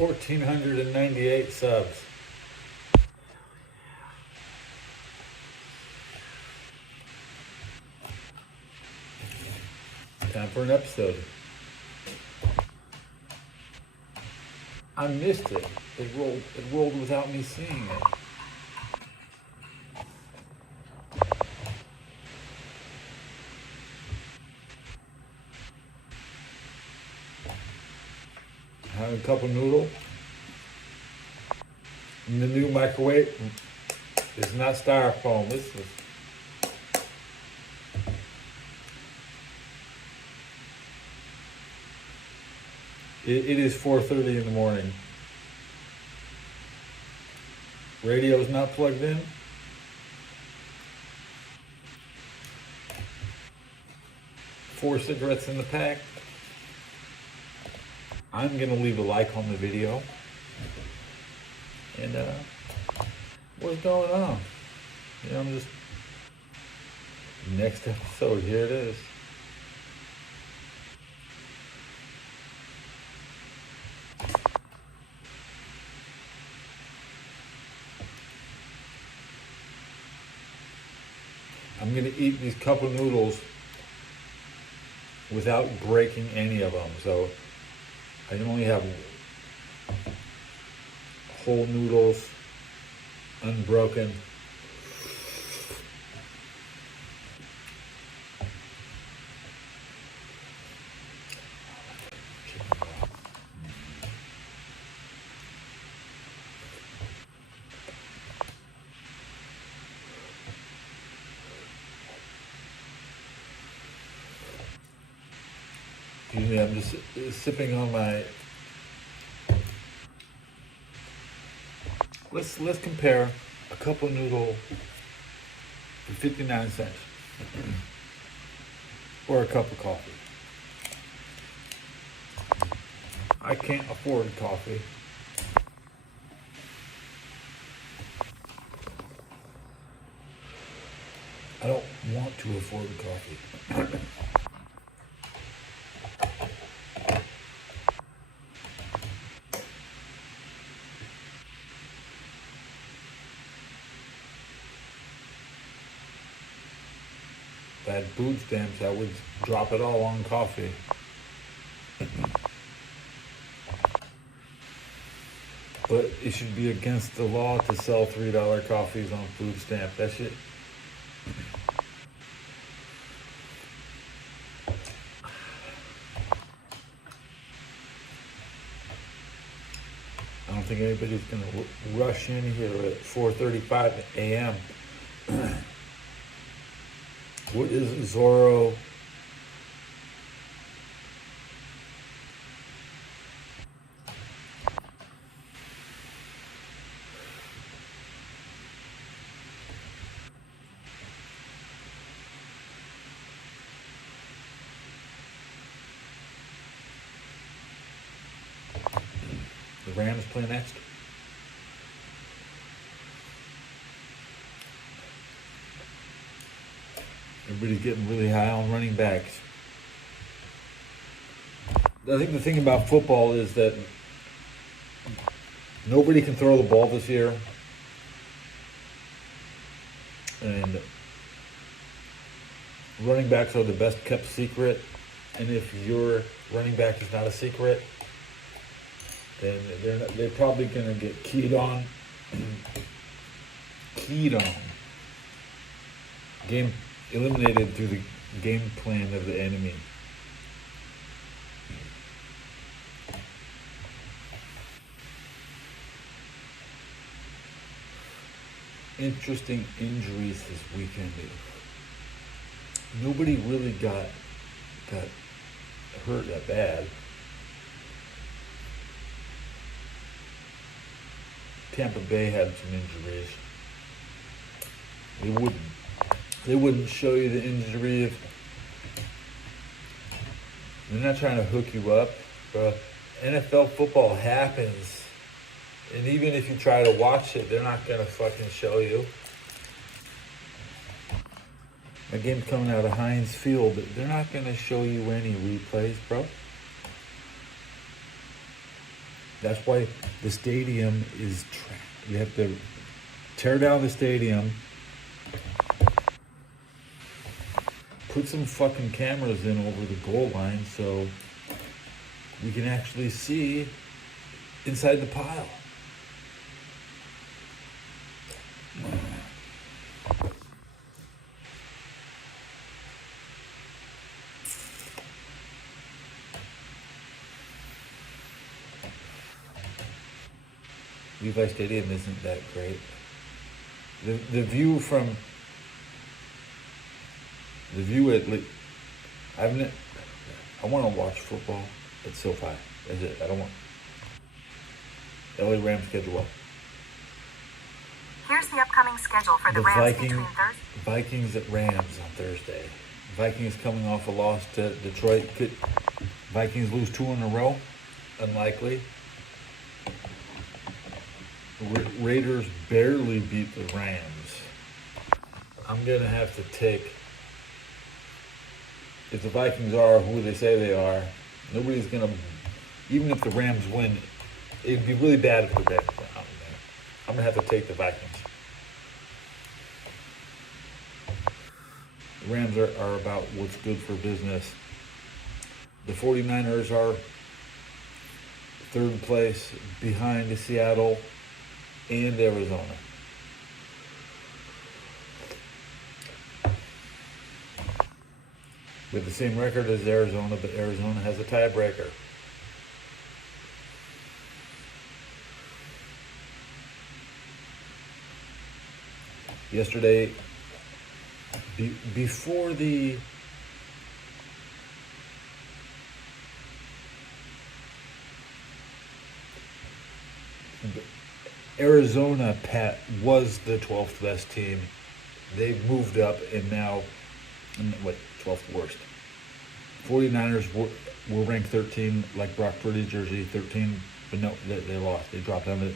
1,498 subs. Time for an episode. I missed it. It rolled without me seeing it. Have a cup of noodle. And the new microwave is not styrofoam. This is it is 4:30 in the morning. Radio's not plugged in. Four cigarettes in the pack. I'm gonna leave a like on the video. And what's going on? You know, I'm just next episode, here it is. I'm gonna eat these cup of noodles without breaking any of them. So I can only have whole noodles, unbroken. Usually I'm just sipping on my. Let's compare a cup of noodle for 59 cents or a cup of coffee. I can't afford coffee. I don't want to afford coffee. If I had food stamps, I would drop it all on coffee. But it should be against the law to sell $3 coffees on food stamp. That shit. I don't think anybody's gonna rush in here at 4:35 a.m. What is Zorro? The Rams play next. Everybody's getting really high on running backs. I think the thing about football is that nobody can throw the ball this year. And running backs are the best kept secret. And if your running back is not a secret, then they're probably going to get keyed on. Game eliminated through the game plan of the enemy. Interesting injuries this weekend. Nobody really got hurt that bad. Tampa Bay had some injuries. They wouldn't show you the injury if they're not trying to hook you up. But NFL football happens. And even if you try to watch it, they're not gonna fucking show you. The game's coming out of Heinz Field, but they're not gonna show you any replays, bro. That's why the stadium is you have to tear down the stadium, put some fucking cameras in over the goal line so we can actually see inside the pile. Levi Stadium isn't that great. The view at I want to watch football at SoFi. That's it. I don't want LA Rams schedule well. Here's the upcoming schedule for the Rams between Thursday. Vikings at Rams on Thursday. Vikings coming off a loss to Detroit. Could Vikings lose 2 in a row? Unlikely. Raiders barely beat the Rams. I'm going to have to take, if the Vikings are who they say they are, nobody's going to, even if the Rams win, it'd be really bad if the Rams win. I'm going to have to take the Vikings. The Rams are about what's good for business. The 49ers are third place behind Seattle and Arizona. With the same record as Arizona, but Arizona has a tiebreaker. Yesterday, before the Arizona was the 12th best team. They moved up and now, 12th worst. 49ers were ranked 13, like Brock Purdy's jersey, 13, but no, they lost. They dropped down to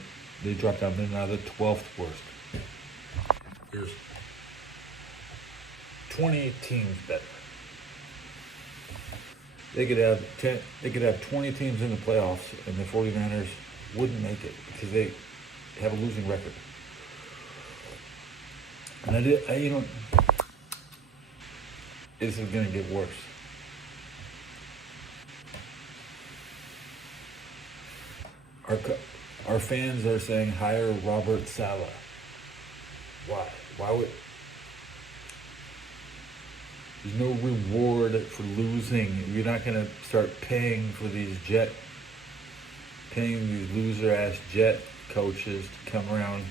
now the 12th worst. There's 20 teams better. They could have 20 teams in the playoffs, and the 49ers wouldn't make it because they have a losing record. And this is going to get worse. Our fans are saying hire Robert Saleh. Why? Why would? There's no reward for losing. You're not going to start paying these loser-ass Jet coaches to come around.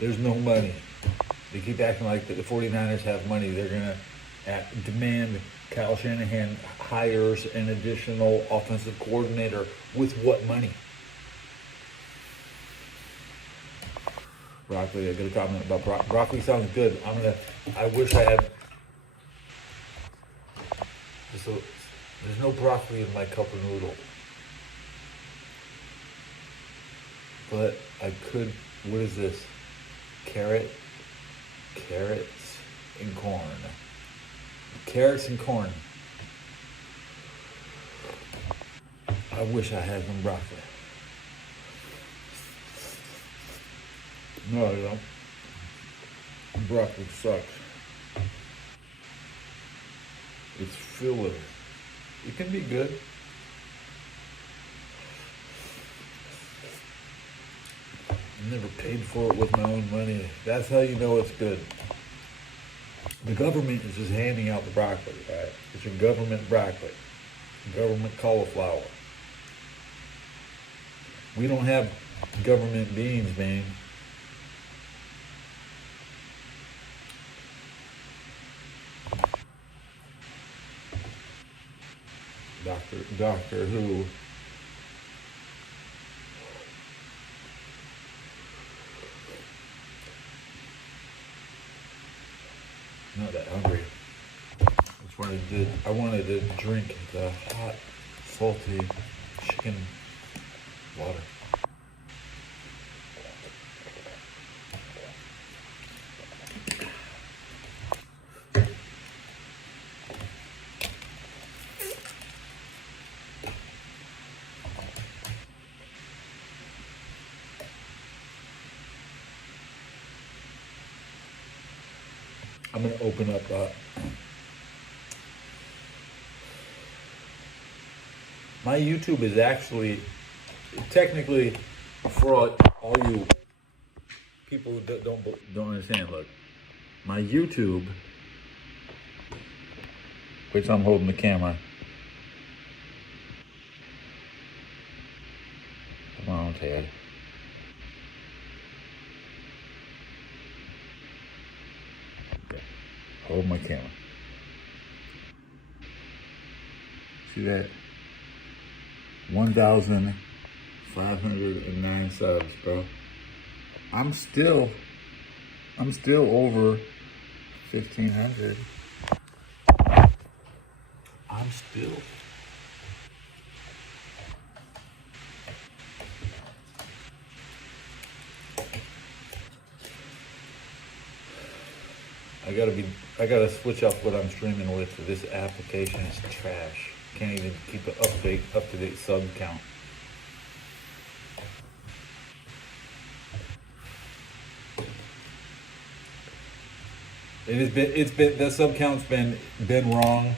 There's no money. They keep acting like the 49ers have money. They're going to demand Kyle Shanahan hires an additional offensive coordinator with what money? Broccoli, I got a comment about broccoli. Sounds good. I wish I had. There's no broccoli in my cup of noodle. But I could. What is this? Carrots and corn. Carrots and corn. I wish I had some broccoli. No, I don't. Broccoli sucks. It's filler. It can be good. I never paid for it with my own money. That's how you know it's good. The government is just handing out the broccoli, right? It's your government broccoli. Government cauliflower. We don't have government beans, man. Doctor Who. Not that hungry. I wanted to drink the hot, salty chicken water. I'm gonna open up. My YouTube is actually technically for all you people who don't understand. Look, my YouTube, which I'm holding the camera. Come on, Ted. Okay. Hold my camera. See that? 1,509 subs, bro. I'm still over 1,500. I'm still. I gotta switch up what I'm streaming with. This application is trash. Can't even keep an up to date sub count. It's been the sub count's been wrong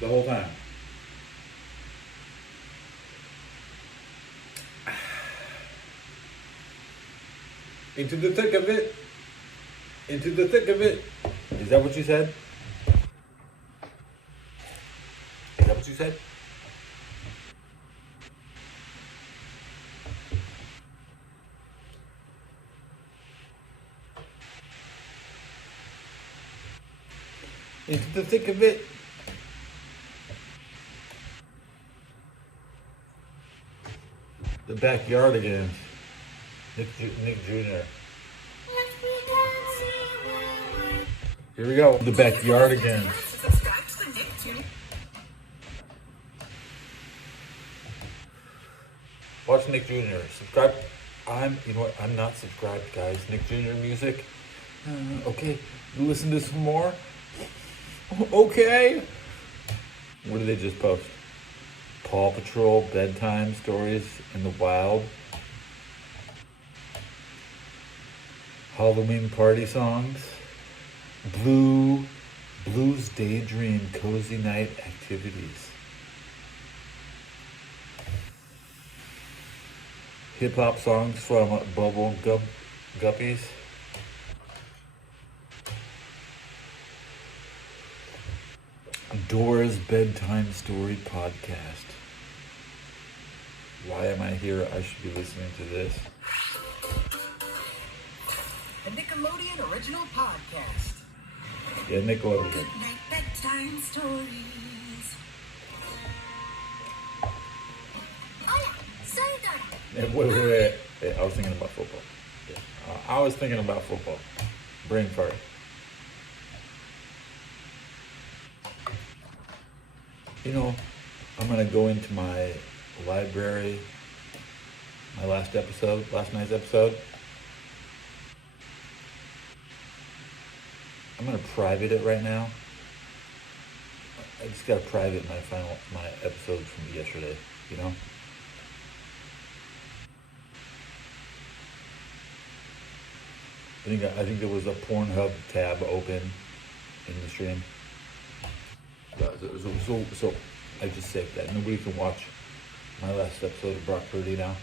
the whole time. Into the thick of it. Into the thick of it. Is that what you said? Is that what you said? Into the thick of it. The backyard again. Nick Jr. Here we go. The backyard again. Watch Nick Jr. Subscribe. You know what? I'm not subscribed, guys. Nick Jr. music. Okay. Listen to some more. Okay. What did they just post? Paw Patrol bedtime stories in the wild. Halloween party songs. Blues daydream cozy night activities. Hip hop songs from Bubble Guppies. Dora's bedtime story podcast. Why am I here? I should be listening to this. A Nickelodeon original podcast. Yeah, Nickelodeon. Good night bedtime stories. Hola, soy Dora. Wait. Hey, I was thinking about football. Yeah. I was thinking about football. Brain fart. You know, I'm gonna go into my library, my last night's episode. I'm gonna private it right now. I just gotta private my episodes from yesterday, you know? I think there was a Pornhub tab open in the stream. So I just saved that. Nobody can watch my last episode of Brock Purdy now.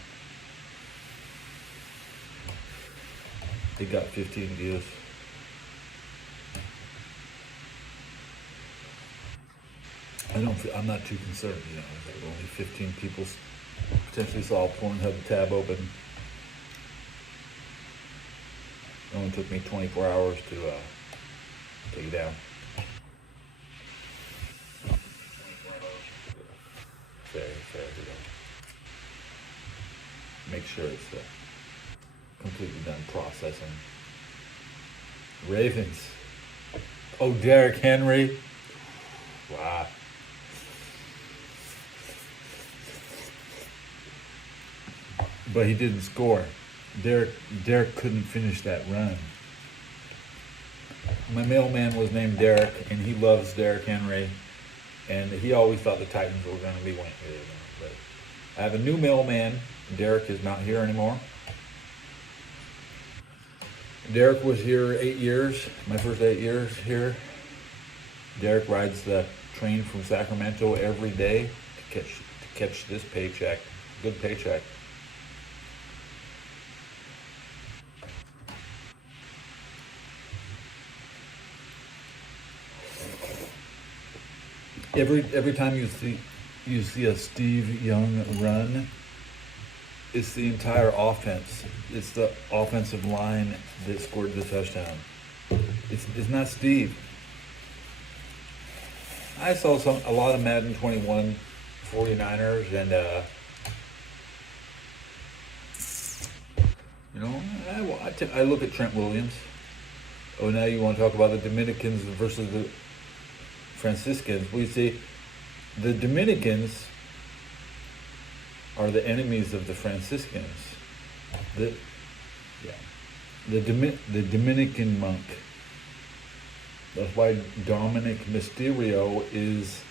They got 15 views. I'm not too concerned, you know. Like only 15 people potentially saw a Pornhub tab open. It only took me 24 hours to take it down. Fair. Make sure it's completely done processing. Ravens. Oh, Derrick Henry. Wow. But he didn't score. Derrick couldn't finish that run. My mailman was named Derrick, and he loves Derrick Henry. And he always thought the Titans were going to be winning. But I have a new mailman. Derrick is not here anymore. Derek was here 8 years, my first 8 years here. Derek rides the train from Sacramento every day to catch this paycheck. Good paycheck. Every time you see a Steve Young run, it's the entire offense. It's the offensive line that scored the touchdown. It's not Steve. I saw a lot of Madden 21 49ers, and I look at Trent Williams. Oh, now you want to talk about the Dominicans versus the Franciscans? We see the Dominicans are the enemies of the Franciscans. The Dominican monk. That's why Dominic Mysterio he's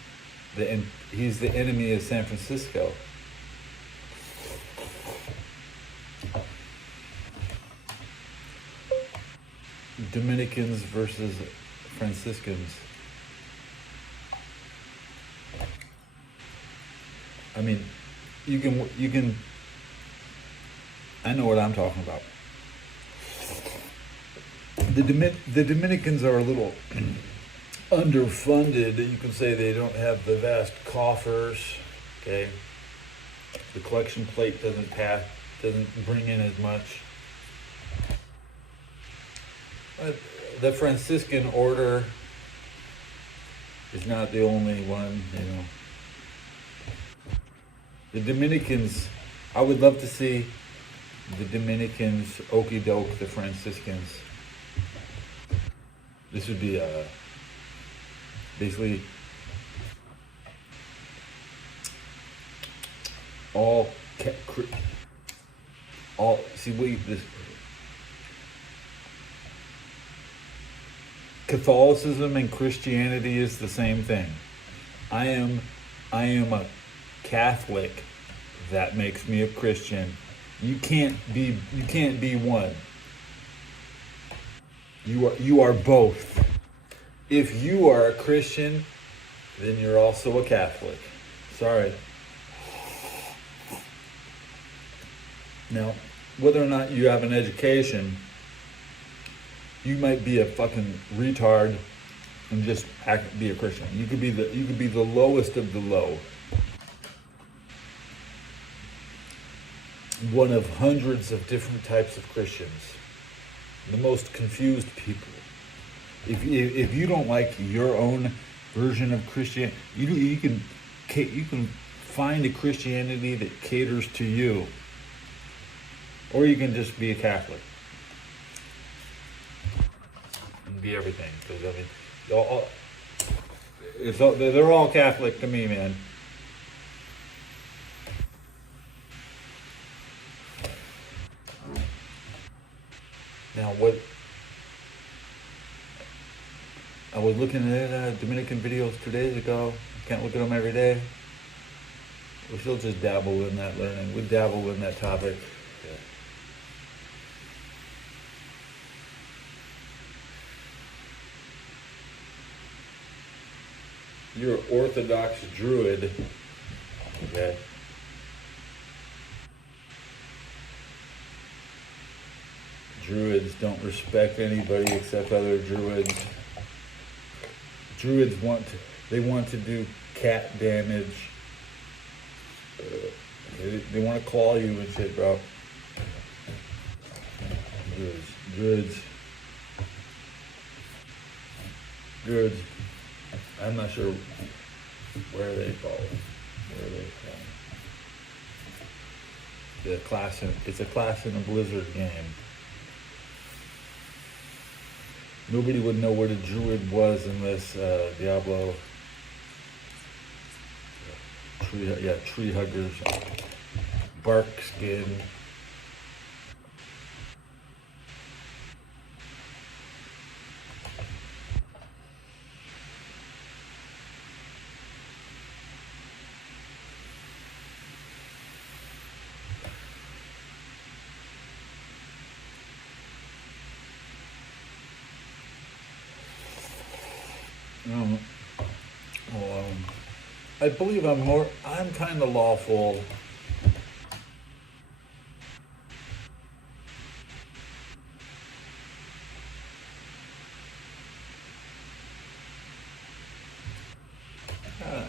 the enemy of San Francisco. Dominicans versus Franciscans. I mean, you can. I know what I'm talking about. The Dominicans are a little underfunded. You can say they don't have the vast coffers. Okay, the collection plate doesn't bring in as much. The Franciscan order is not the only one, The Dominicans, I would love to see the Dominicans okey doke the Franciscans. This would be basically all this Catholicism and Christianity is the same thing. I am a Catholic. That makes me a Christian. You can't be one. You are both. If you are a Christian, then you're also a Catholic. Sorry. Now, whether or not you have an education, you might be a fucking retard and just be a Christian. You could be the lowest of the low. One of hundreds of different types of Christians. The most confused people. If you don't like your own version of Christianity, you can find a Christianity that caters to you, or you can just be a Catholic and be everything. Because I mean, they're all Catholic to me, man. Now, what I was looking at Dominican videos 2 days ago. Can't look at them every day. We still just dabble in that learning. We dabble in that topic. Yeah. You're an Orthodox Druid. Okay. Druids don't respect anybody except other Druids. Druids want to do cat damage. They want to claw you and shit, bro. Druids. I'm not sure where they fall. It's a class in a Blizzard game. Nobody would know what a Druid was unless Diablo. Tree huggers, bark skin. Um, um, I believe I'm kind of lawful.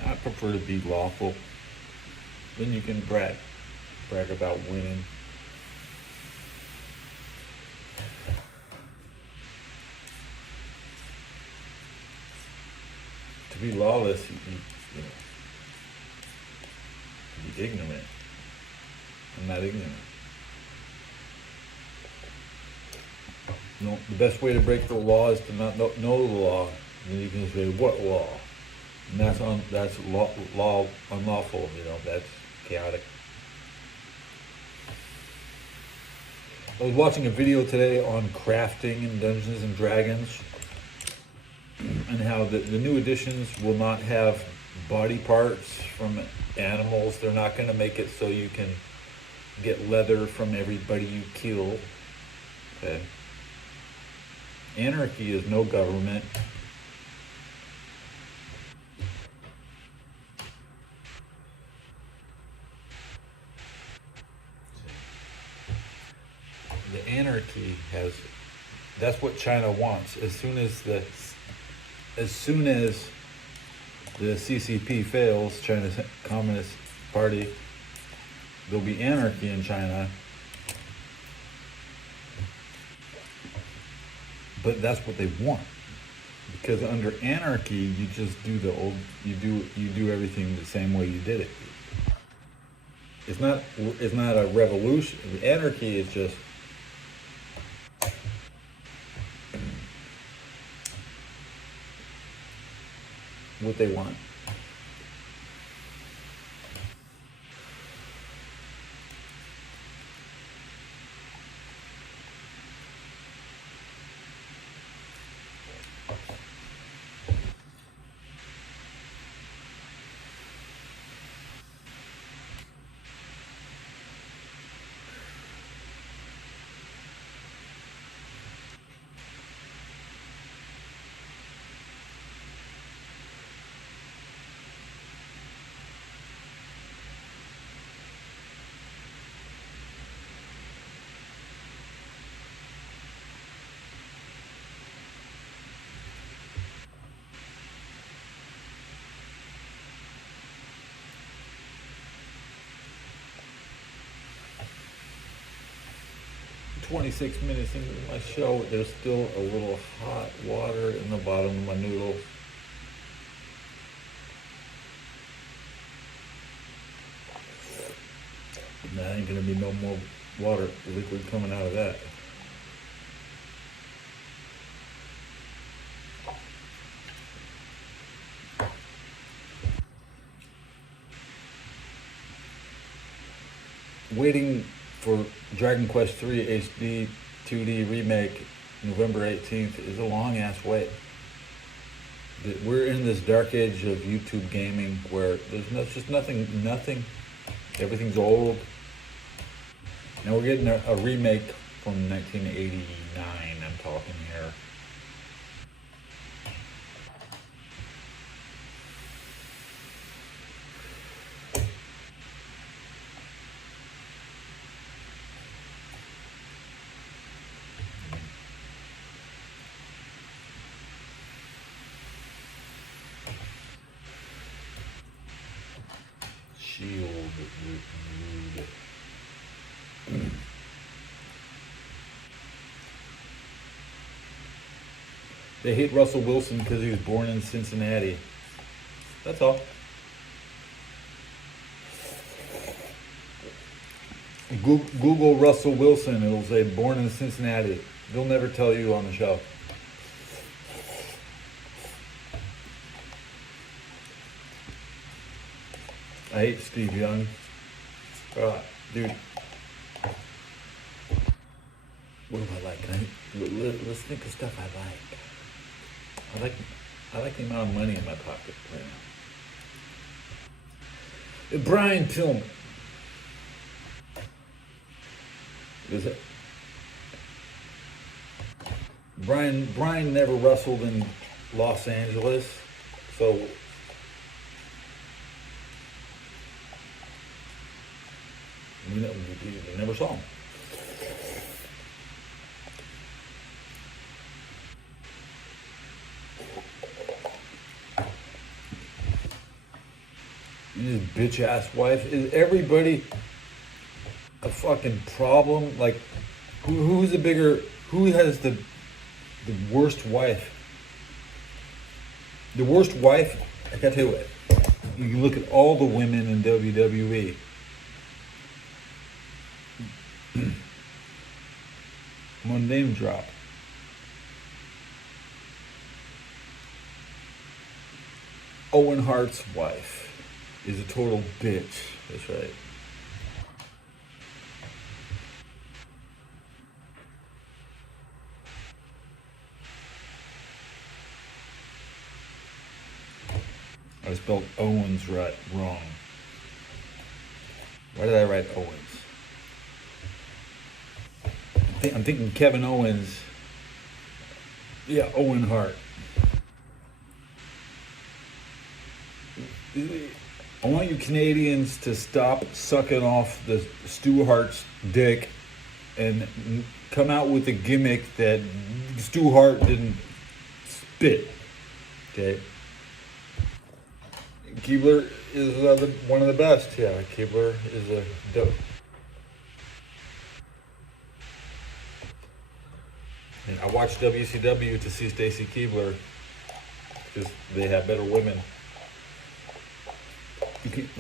I prefer to be lawful. Then you can brag about winning. To be lawless, you know, be ignorant. I'm not ignorant. No, the best way to break the law is to not know the law. And you can say, what law? And that's law unlawful. You know, that's chaotic. I was watching a video today on crafting in Dungeons and Dragons, and how the new editions will not have body parts from animals. They're not going to make it so you can get leather from everybody you kill. Okay. Anarchy is no government. The anarchy that's what China wants. As soon as the CCP fails, China's Communist Party, there'll be anarchy in China. But that's what they want. Because under anarchy, you just do you do everything the same way you did it. It's not a revolution. Anarchy is just what they want. "26 minutes into my show, there's still a little hot water in the bottom of my noodle." And there ain't gonna be no more water liquid coming out of that. Waiting for Dragon Quest III HD 2D remake November 18th is a long ass wait. We're in this dark age of YouTube gaming where there's just nothing, everything's old. Now we're getting a remake from 1989, I'm talking here. Shield renewed. They hate Russell Wilson because he was born in Cincinnati. That's all. Google Russell Wilson, it'll say born in Cincinnati. They'll never tell you on the show. I hate Steve Young. Dude. What do I like? Let's think of stuff I like. I like the amount of money in my pocket right now. Brian Pillman. Is it? Brian never wrestled in Los Angeles. So we never saw him. His bitch ass wife. Is everybody a fucking problem? Like, who's the bigger? Who has the worst wife? The worst wife. I gotta tell you what. You can look at all the women in WWE. I'm gonna name drop. Owen Hart's wife is a total bitch. That's right. I spelled Owens wrong. Why did I write Owens? I'm thinking Kevin Owens. Yeah, Owen Hart. I want you Canadians to stop sucking off the Stu Hart's dick and come out with a gimmick that Stu Hart didn't spit. Okay? Keebler is one of the best. Yeah, Keebler is a dope. And I watched WCW to see Stacy Keebler because they have better women.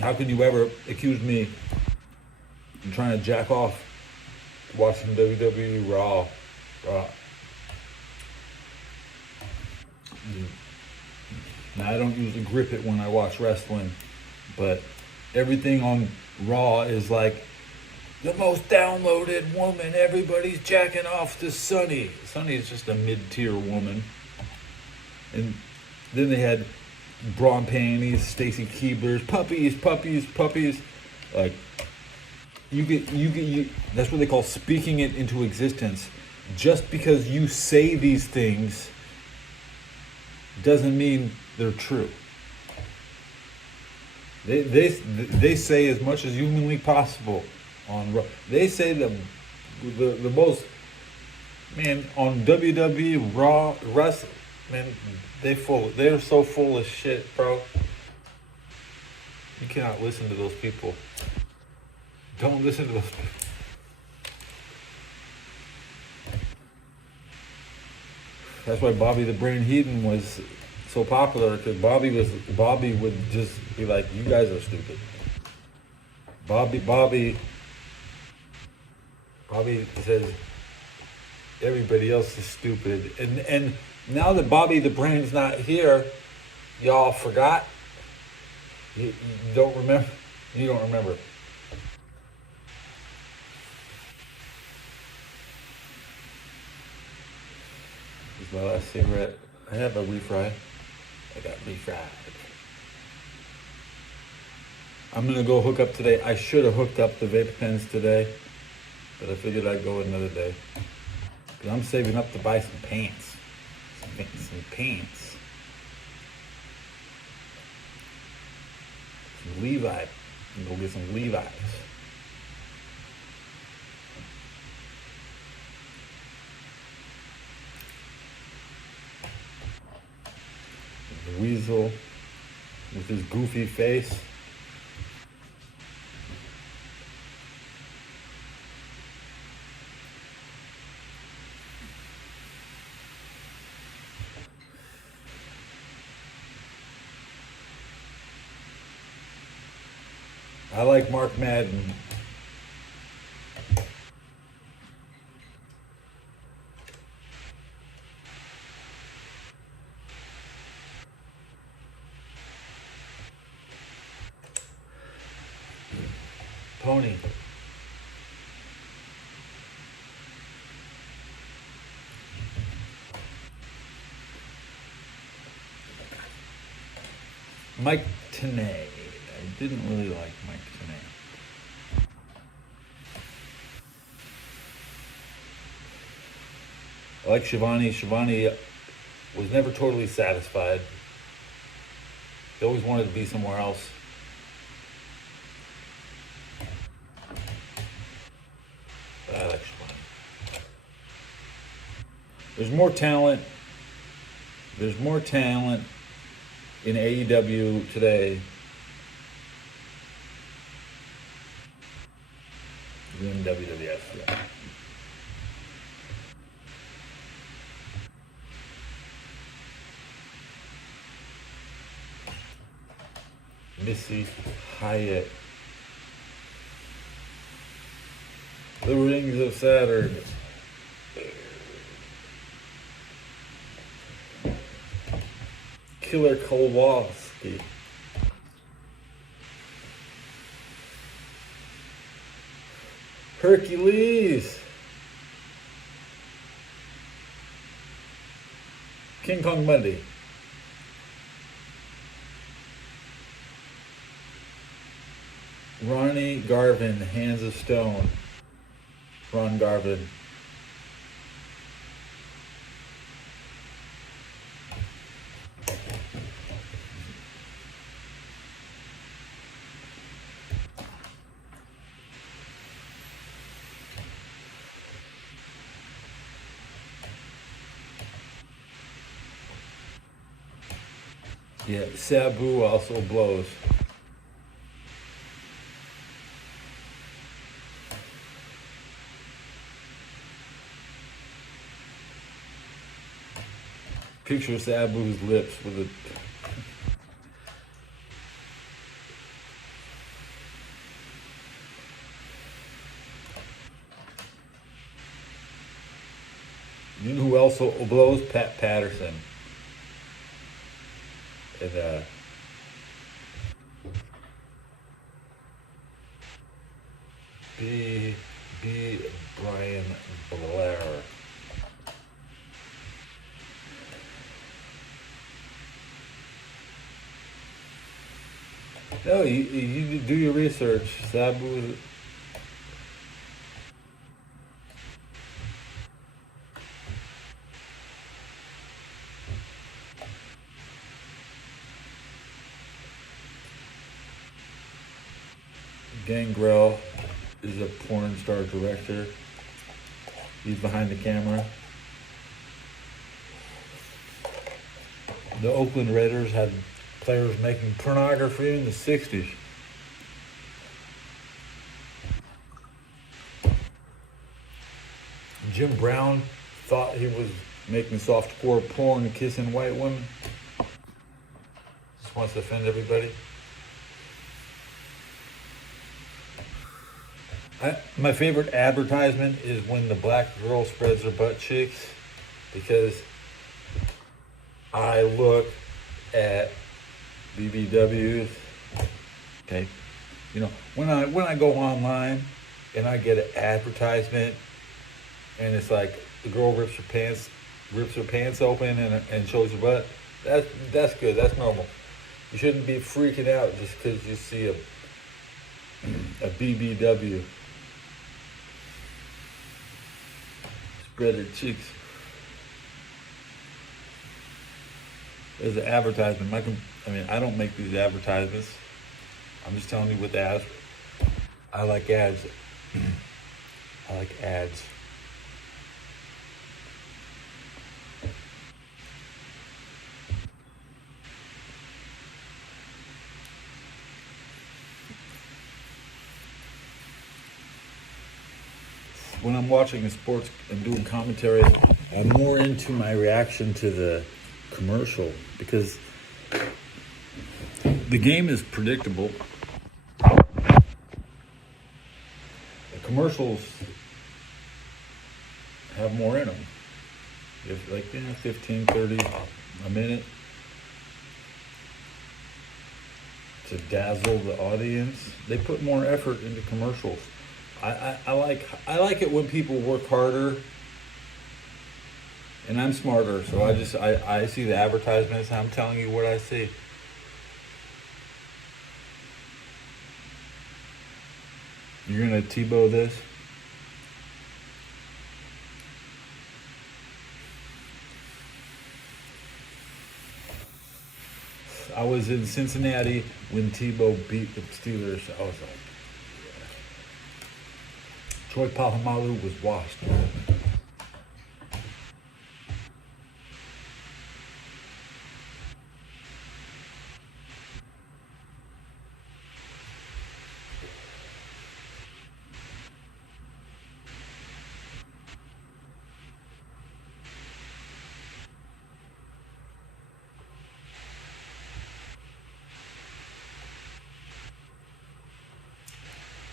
How can you ever accuse me of trying to jack off watching WWE Raw? Now, I don't usually grip it when I watch wrestling, but everything on Raw is like the most downloaded woman. Everybody's jacking off to Sunny. Sunny is just a mid-tier woman. And then they had Braun Panties, Stacy Keebler's, puppies. Like, you that's what they call speaking it into existence. Just because you say these things doesn't mean they're true. They say as much as humanly possible on Raw. They say the most, man, on WWE Raw wrestling, man, they're so full of shit, bro. You cannot listen to those people. Don't listen to those people. That's why Bobby the Brain Heenan was so popular, because Bobby would just be like, "You guys are stupid." Bobby says everybody else is stupid, and now that Bobby the Brain's not here, y'all forgot. You don't remember. You don't remember. This is my last cigarette. I have a refry. I got refried. I'm gonna go hook up today. I should have hooked up the vape pens today, but I figured I'd go another day. Cause I'm saving up to buy some pants. Some pants. Some Levi. I'm gonna go get some Levi's. The weasel with his goofy face. I like Mark Madden. Pony. Mike Tenay. I didn't really like Mike Tenay. I like Shivani. Shivani was never totally satisfied. He always wanted to be somewhere else. That looks funny. There's more talent. There's more talent in AEW today than WWF. Yeah. Missy Hyatt. The Rings of Saturn. Killer Kowalski. Hercules. King Kong Bundy. Ronnie Garvin, Hands of Stone. Ron Garvin. Yeah, Sabu also blows. Picture Sabu's lips with a... You know who also blows? Pat Patterson. And, B. Brian Blair. No, you do your research. Sabu. Gangrel is a porn star director. He's behind the camera. The Oakland Raiders had players making pornography in the 60s. Jim Brown thought he was making softcore porn and kissing white women. Just wants to offend everybody. My favorite advertisement is when the black girl spreads her butt cheeks, because I look at BBWs. Okay, you know, when I go online and I get an advertisement and it's like the girl rips her pants open and shows her butt, that's good. That's normal. You shouldn't be freaking out just because you see a BBW spread her cheeks. There's an advertisement. I don't make these advertisements. I'm just telling you what the ads. I like ads. I like ads. When I'm watching the sports and doing commentary, I'm more into my reaction to the commercial, because the game is predictable. The commercials have more in them. If 15, 30 a minute to dazzle the audience. They put more effort into commercials. I like it when people work harder, and I'm smarter, so I see the advertisements and I'm telling you what I see. You're gonna Tebow this? I was in Cincinnati when Tebow beat the Steelers. I was like, yeah. Troy Polamalu was washed.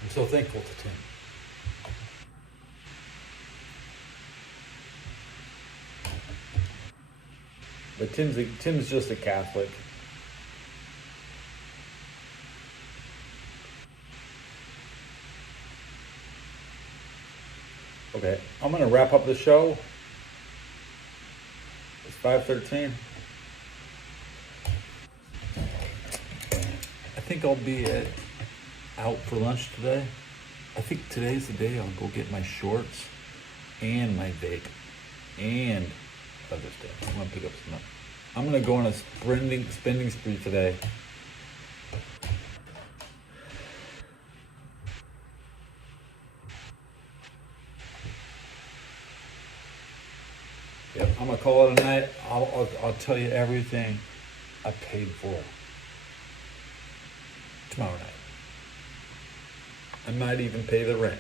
I'm so thankful to Tim. But Tim's just a Catholic. Okay, I'm gonna wrap up the show. It's 5:13. I think I'll be out for lunch today. I think today's the day I'll go get my shorts and my vape and other stuff. I'm gonna pick up some. I'm gonna go on a spending spree today. Yep, I'm gonna call it a night. I'll tell you everything I paid for tomorrow night. I might even pay the rent.